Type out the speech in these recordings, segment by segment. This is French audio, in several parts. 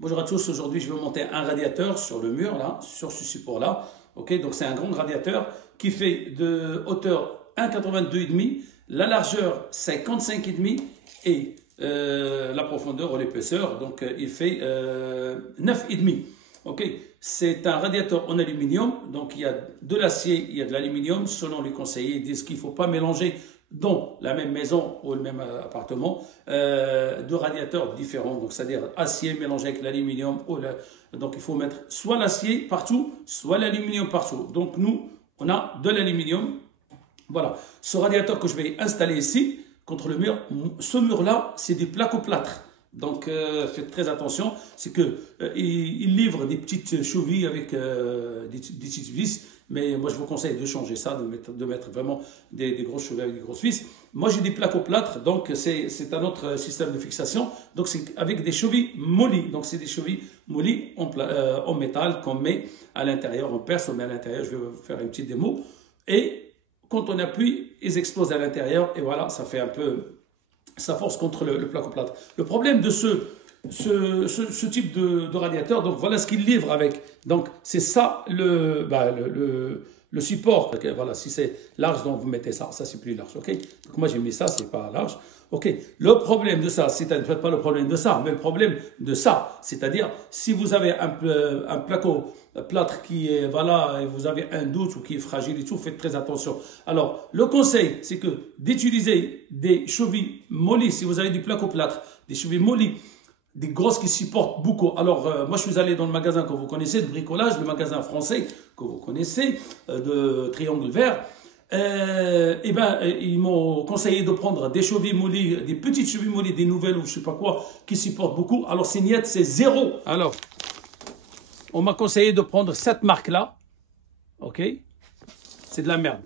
Bonjour à tous, aujourd'hui je vais monter un radiateur sur le mur, là, sur ce support-là. Ok, donc c'est un grand radiateur qui fait de hauteur 1,82,5, la largeur 55,5 et la profondeur ou l'épaisseur, donc il fait 9,5. Ok, c'est un radiateur en aluminium, donc il y a de l'acier, il y a de l'aluminium. Selon les conseillers, ils disent qu'il ne faut pas mélanger dans la même maison ou le même appartement deux radiateurs différents, donc c'est-à-dire acier mélangé avec l'aluminium. Donc il faut mettre soit l'acier partout, soit l'aluminium partout. Donc nous, on a de l'aluminium. Voilà, ce radiateur que je vais installer ici contre le mur, ce mur-là, c'est du placo-plâtre. Donc faites très attention, c'est que il livre des petites chevilles avec des petites vis, mais moi je vous conseille de changer ça, de mettre vraiment des grosses chevilles avec des grosses vis. Moi j'ai des placo-plâtre, donc c'est un autre système de fixation, donc c'est avec des chevilles mollies, donc c'est des chevilles mollies en métal qu'on met à l'intérieur, on perce, on met à l'intérieur. Je vais vous faire une petite démo, et quand on appuie, ils explosent à l'intérieur, et voilà, ça fait un peu... ça force contre le placo-plâtre. Le problème de ce type de radiateur, donc voilà ce qu'il livre avec. Donc c'est ça le support. Okay, voilà, si c'est large, donc vous mettez ça. Ça c'est plus large. Ok. Donc moi j'ai mis ça, c'est pas large. Ok. Le problème de ça, c'est pas le problème de ça, mais le problème de ça, c'est-à-dire si vous avez un placo-plâtre qui est voilà, et vous avez un doute ou qui est fragile et tout, faites très attention. Alors le conseil, c'est que d'utiliser des chevilles mollies. Si vous avez du placo-plâtre, des chevilles mollies, des grosses qui supportent beaucoup. Alors, moi, je suis allé dans le magasin que vous connaissez, de bricolage, le magasin français que vous connaissez, de Triangle Vert. Et ben, ils m'ont conseillé de prendre des chevilles mollies, des petites chevilles mollies, des nouvelles ou je sais pas quoi, qui supportent beaucoup. Alors, c'est niet, c'est zéro. Alors, on m'a conseillé de prendre cette marque-là. Ok? C'est de la merde.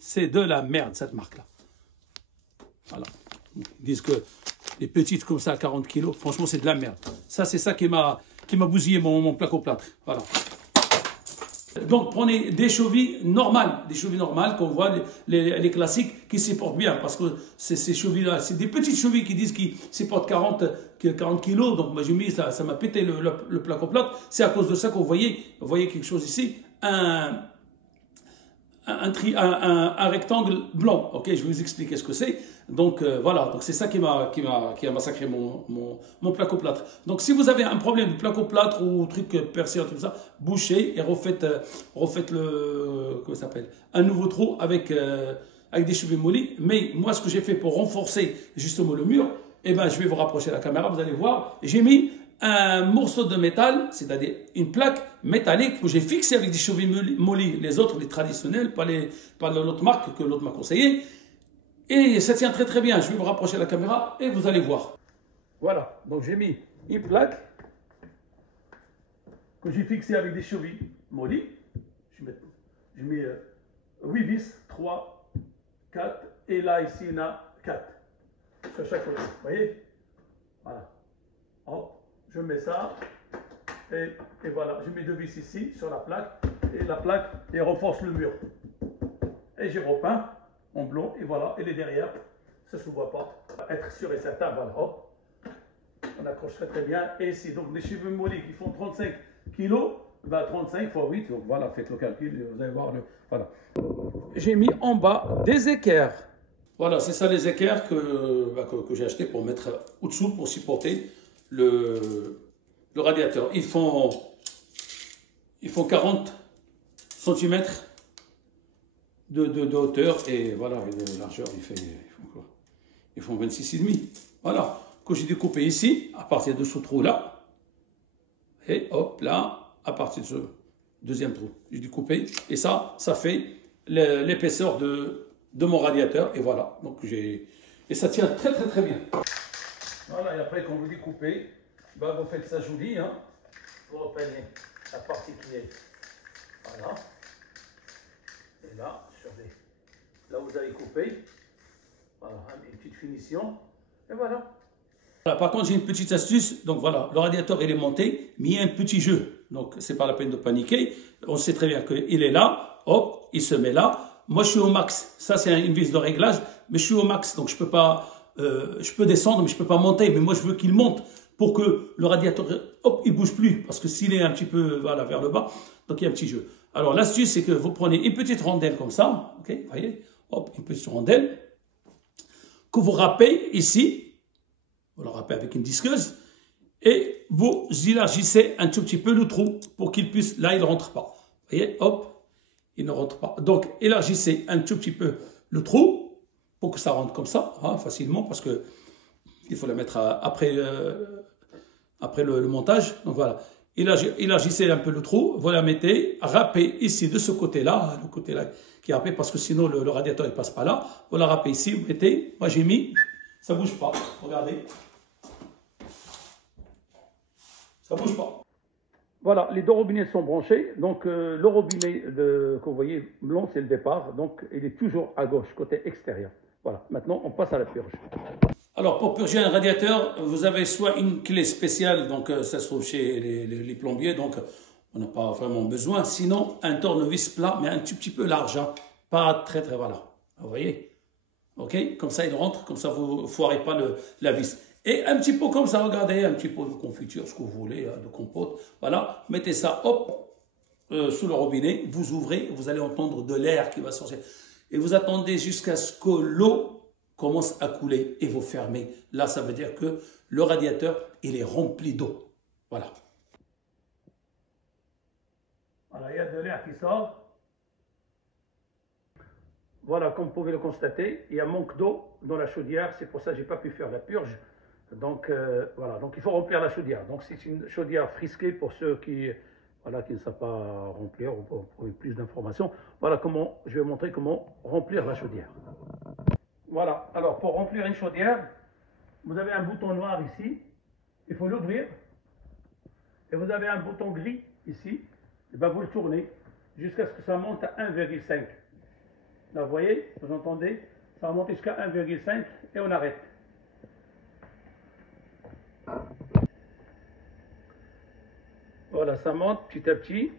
C'est de la merde, cette marque-là. Voilà. Ils disent que les petites comme ça à 40 kg, franchement, c'est de la merde. Ça, c'est ça qui m'a bousillé mon placo-plâtre. Voilà. Donc, prenez des chevilles normales qu'on voit, les classiques, qui supportent bien. Parce que ces chevilles-là, c'est des petites chevilles qui disent qu'ils supportent 40 kg. Donc, moi, j'ai mis ça, ça m'a pété le placo-plâtre. C'est à cause de ça que vous voyez quelque chose ici, un rectangle blanc. Ok, je vais vous expliquer ce que c'est. Donc voilà, donc c'est ça qui a massacré mon placo-plâtre. Donc si vous avez un problème de placo-plâtre ou truc percé, tout ça, bouchez et refaites comment ça s'appelle, un nouveau trou avec des chevilles mollies. Mais moi, ce que j'ai fait pour renforcer justement le mur, eh ben, je vais vous rapprocher la caméra, vous allez voir, j'ai mis un morceau de métal, c'est-à-dire une plaque métallique que j'ai fixée avec des chevilles mollies, les autres, les traditionnels, pas l'autre marque que l'autre m'a conseillé. Et ça tient très très bien. Je vais vous rapprocher la caméra et vous allez voir. Voilà, donc j'ai mis une plaque que j'ai fixée avec des chevilles mollies. J'ai mis 8 vis, 3, 4, et là ici il y en a 4 sur chaque côté. Vous voyez? Voilà. Hop. Je mets ça et voilà, je mets 2 vis ici sur la plaque et la plaque et renforce le mur. Et j'ai repeint en blanc et voilà, et les derrière, ça ne se voit pas. Être sûr et certain, voilà, hop, on accroche très très bien. Et ici, donc les cheveux mollies qui font 35 kg, ben 35 x 8, donc voilà, faites le calcul, vous allez voir, voilà. J'ai mis en bas des équerres. Voilà, c'est ça les équerres que j'ai acheté pour mettre au-dessous pour supporter le radiateur. Ils font 40 cm de hauteur et voilà, et de largeur, ils font 26,5. Voilà, que j'ai découpé ici, à partir de ce trou-là, et hop, là, à partir de ce deuxième trou, j'ai découpé, et ça fait l'épaisseur de mon radiateur, et voilà, donc et ça tient très très très bien. Voilà, et après, quand vous découpez, bah, vous faites ça joli, hein. Vous reprenez la partie qui est, voilà, et là, là où vous avez coupé, voilà, une petite finition, et voilà. Voilà, par contre, j'ai une petite astuce, donc voilà, le radiateur, il est monté, mais il y a un petit jeu, donc c'est pas la peine de paniquer, on sait très bien qu'il est là, hop, il se met là, moi je suis au max, ça c'est une vis de réglage, mais je suis au max, donc je peux pas, je peux descendre, mais je peux pas monter, mais moi je veux qu'il monte, pour que le radiateur, hop, il bouge plus, parce que s'il est un petit peu voilà, vers le bas, donc il y a un petit jeu. Alors l'astuce, c'est que vous prenez une petite rondelle comme ça, ok, vous voyez, hop, une petite rondelle, que vous râpez ici, vous la râpez avec une disqueuse, et vous élargissez un tout petit peu le trou pour qu'il puisse, là il ne rentre pas. Vous voyez, hop, il ne rentre pas. Donc élargissez un tout petit peu le trou pour que ça rentre comme ça, hein, facilement, parce que il faut la mettre après le montage. Donc voilà, élargissez un peu le trou, vous la mettez, râpez ici de ce côté-là, le côté-là qui est râpé, parce que sinon le radiateur ne passe pas là. Vous la râpez ici, vous mettez, moi j'ai mis, ça ne bouge pas, regardez. Ça ne bouge pas. Voilà, les deux robinets sont branchés. Donc, le robinet que vous voyez blanc, c'est le départ. Donc, il est toujours à gauche, côté extérieur. Voilà, maintenant, on passe à la purge. Alors, pour purger un radiateur, vous avez soit une clé spéciale, donc ça se trouve chez les plombiers, donc on n'a pas vraiment besoin. Sinon, un tournevis plat, mais un tout petit peu large, hein, pas très, voilà. Vous voyez? Ok? Comme ça, il rentre, comme ça, vous ne foirez pas la vis. Et un petit pot comme ça, regardez, un petit pot de confiture, ce que vous voulez, de compote. Voilà, mettez ça, hop, sous le robinet, vous ouvrez, vous allez entendre de l'air qui va sortir. Et vous attendez jusqu'à ce que l'eau commence à couler et vous fermez. Là, ça veut dire que le radiateur, il est rempli d'eau. Voilà. Voilà, il y a de l'air qui sort. Voilà, comme vous pouvez le constater, il y a manque d'eau dans la chaudière. C'est pour ça que je n'ai pas pu faire la purge. Donc, voilà, donc il faut remplir la chaudière. Donc, c'est une chaudière frisquée pour ceux qui, voilà, qui ne savent pas remplir ou pour plus d'informations. Voilà comment, je vais montrer comment remplir la chaudière. Voilà, alors pour remplir une chaudière, vous avez un bouton noir ici, il faut l'ouvrir. Et vous avez un bouton gris ici, et bien vous le tournez jusqu'à ce que ça monte à 1,5. Là, vous voyez, vous entendez, ça va monter jusqu'à 1,5 et on arrête. Voilà, ça monte petit à petit.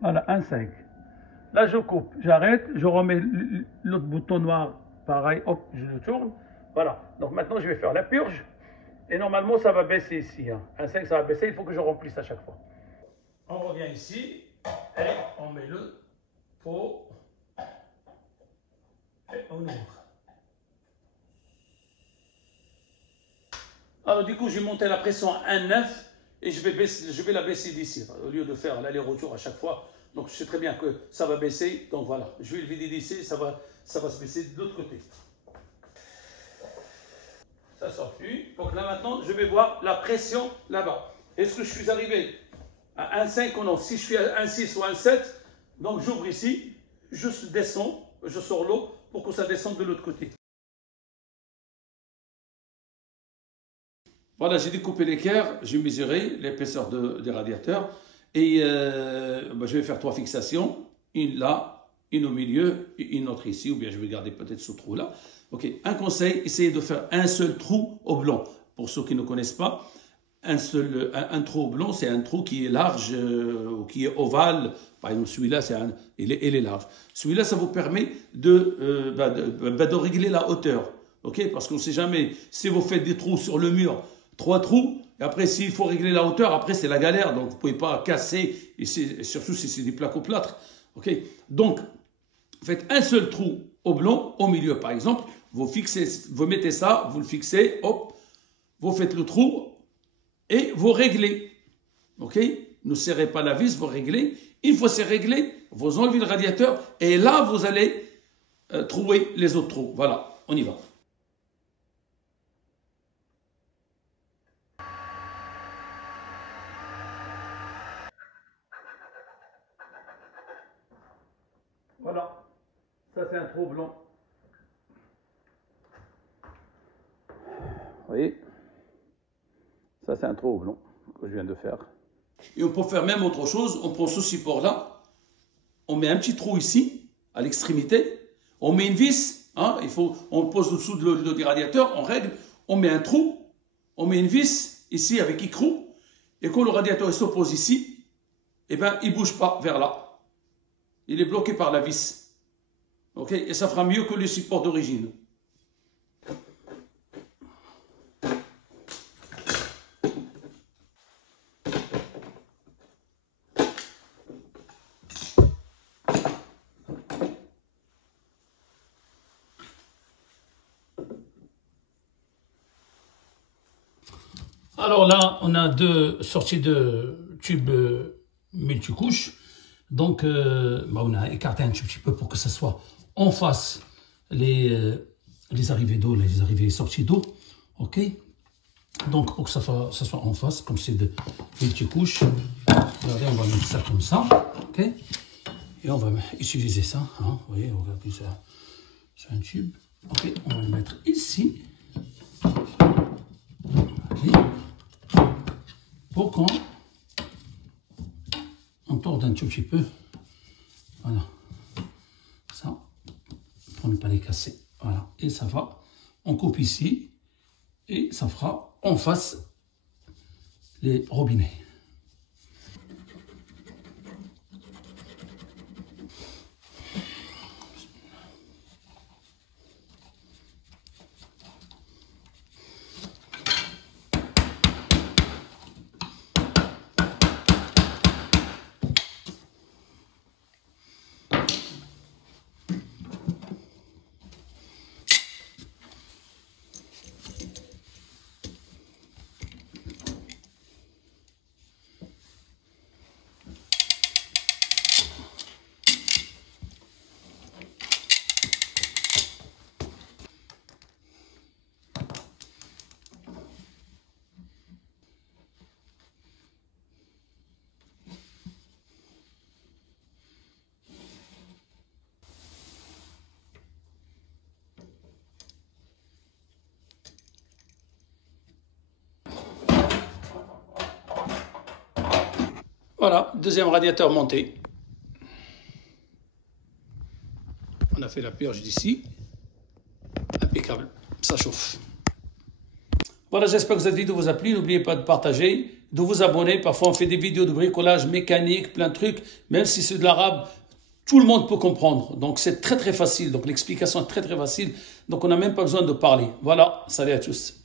Voilà, 1,5. Là, je coupe, j'arrête, je remets l'autre bouton noir, pareil, hop, je le tourne. Voilà, donc maintenant, je vais faire la purge. Et normalement, ça va baisser ici. Hein. 1,5, ça va baisser, il faut que je remplisse à chaque fois. On revient ici et on met le pot et on ouvre. Alors du coup, j'ai monté la pression à 1,9 et je vais la baisser d'ici, au lieu de faire l'aller-retour à chaque fois. Donc je sais très bien que ça va baisser, donc voilà, je vais le vider d'ici, ça va se baisser de l'autre côté. Ça sort plus. Donc là maintenant, je vais voir la pression là-bas. Est-ce que je suis arrivé à 1,5 ou non? Si je suis à 1,6 ou 1,7, donc j'ouvre ici, je descends, je sors l'eau pour que ça descende de l'autre côté. Voilà, j'ai découpé l'équerre, j'ai mesuré l'épaisseur des radiateurs et je vais faire 3 fixations, une là, une au milieu et une autre ici, ou bien je vais garder peut-être ce trou là. Ok, un conseil, essayez de faire un seul trou oblong. Pour ceux qui ne connaissent pas, un trou oblong, c'est un trou qui est large ou qui est ovale. Par exemple, celui-là, il est large. Celui-là, ça vous permet de régler la hauteur. Ok, parce qu'on ne sait jamais, si vous faites des trous sur le mur, 3 trous, et après, s'il faut régler la hauteur, après, c'est la galère. Donc, vous ne pouvez pas casser, et surtout si c'est des placo-plâtre. Ok, donc, faites un seul trou oblong, au milieu, par exemple. Vous mettez ça, vous le fixez, hop, vous faites le trou et vous réglez. Ok, ne serrez pas la vis, vous réglez. Une fois c'est réglé, vous enlevez le radiateur et là, vous allez trouer les autres trous. Voilà, on y va. Voilà, ça c'est un trou blanc. Vous voyez, ça c'est un trou blanc que je viens de faire. Et on peut faire même autre chose, on prend ce support-là, on met un petit trou ici, à l'extrémité, on met une vis, hein, on le pose au-dessous du radiateur, on règle, on met un trou, on met une vis ici avec écrou, et quand le radiateur s'oppose ici, eh ben, il ne bouge pas vers là. Il est bloqué par la vis. Ok, et ça fera mieux que le support d'origine. Alors là, on a deux sorties de tubes multicouches. Donc, on a écarté un petit peu pour que ça soit en face les arrivées d'eau, les arrivées et sorties d'eau. OK? Donc, pour que ça soit en face, comme c'est de multicouches. Regardez, on va mettre ça comme ça. OK? Et on va utiliser ça. Hein, vous voyez, on va appuyer sur un tube. OK? On va le mettre ici. OK? Pour qu'on tourne un tout petit peu, voilà, ça, pour ne pas les casser, voilà, et ça va, on coupe ici, et ça fera en face les robinets. Voilà, deuxième radiateur monté. On a fait la purge d'ici. Impeccable, ça chauffe. Voilà, j'espère que cette vidéo vous a plu. N'oubliez pas de partager, de vous abonner. Parfois, on fait des vidéos de bricolage mécanique, plein de trucs. Même si c'est de l'arabe, tout le monde peut comprendre. Donc, c'est très, très facile. Donc, l'explication est très, très facile. Donc, on n'a même pas besoin de parler. Voilà, salut à tous.